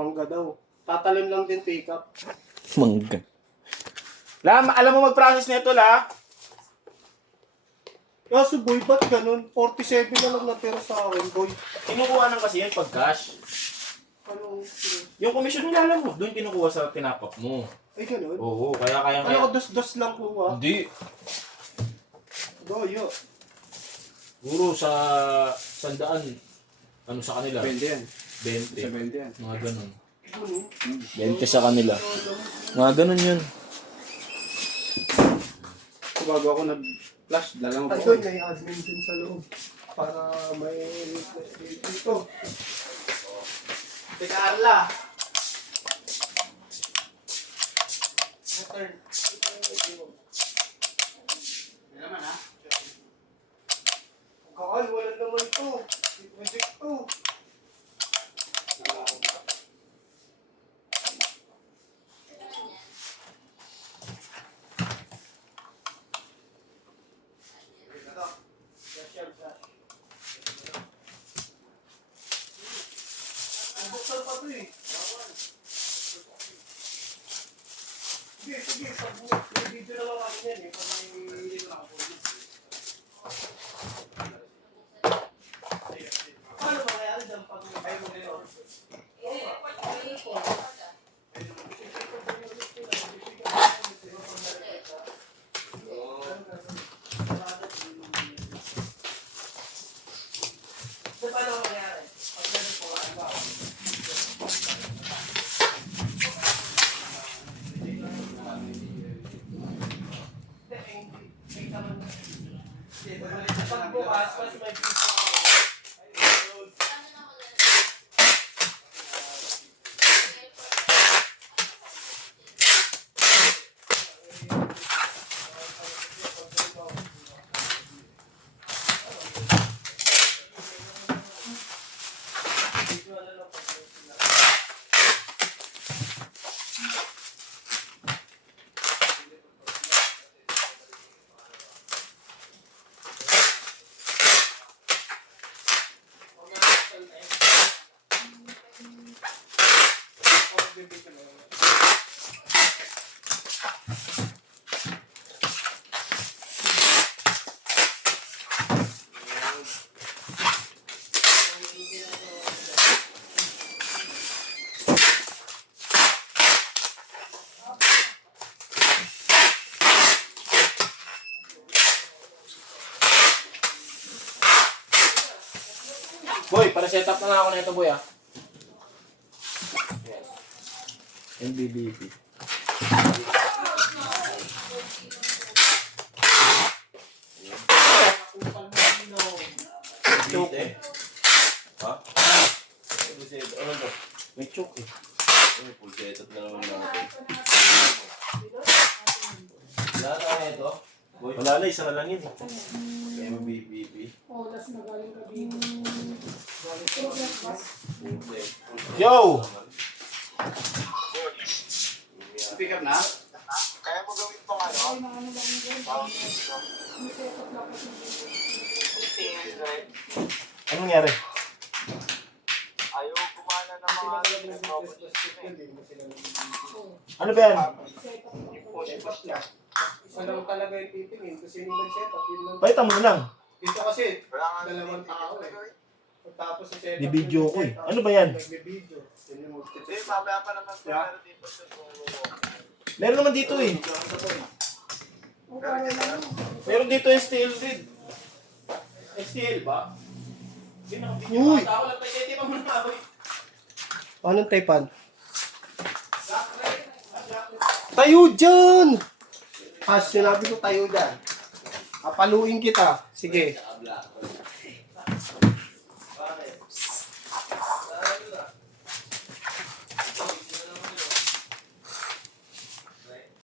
Mangga daw. Tatalim lang din pick-up. Mangga. Alam mo mag-process nito, la? Kaso boy, ba't ganun? 47 na lang natira sa akin, boy. Kinukuha ng kasi yan pag cash. Ano? Yung commission nila, alam mo, doon kinukuha sa tinapap mo. Ay, ganun? Oo, kaya. Ano ko, dos-dos lang kuha? Hindi. Goyo. Puro sa 100. Ano sa kanila? 20 yan. 20. Sa 20 yan. Mga ganun. Ano? 20 sa kanila. Mga ganun yun. Bago ako nag-flash, dalang Ay, ako. doon, may admin din sa loob. Para may request dito. Teka, Arla. Return. Yan naman ha. Kakal, wala naman ito. Reject to. Buksan pa ito eh. Sige. Pag may video na lang natin yan eh. Pag may video na ako. Paano ba kaya dyan pag may mo nito? Paano ba nangyari? Pag ganun po, ano ba? Pag bukas, mas may video ako. Boy, para set up na nga ako na ito, boy, ah. NBBP. Choke eh. Ha? Ano to? May choke eh. Ay, full setup na naman natin. Lahat na ito? Boy, Wala na, isa na lang yun. MBBB. Yo! Pick up na? Kaya mo gawin tong ano? Anong nangyari? Ayaw gumana ng mga Ano ba yan? push niya. Isa lang talaga yung titingin. Kasi yung nag-setup, yun lang. Pakita mo na lang. Dito kasi, Wala nga dalawang tao eh. Tapos sa setup. Bibidyo yung ko eh. setup, Ano ba yan? Nagbibidyo. Yun yung Hindi, mamaya pa naman po Yeah. pero dito sa Meron naman dito eh. Meron dito yung steel grid. STL ba? Uy! Tao lang tayo, di ba mo na boy? Anong taypan? Tayo dyan! Sinabi ko tayo dyan. Kapaluin kita. Sige.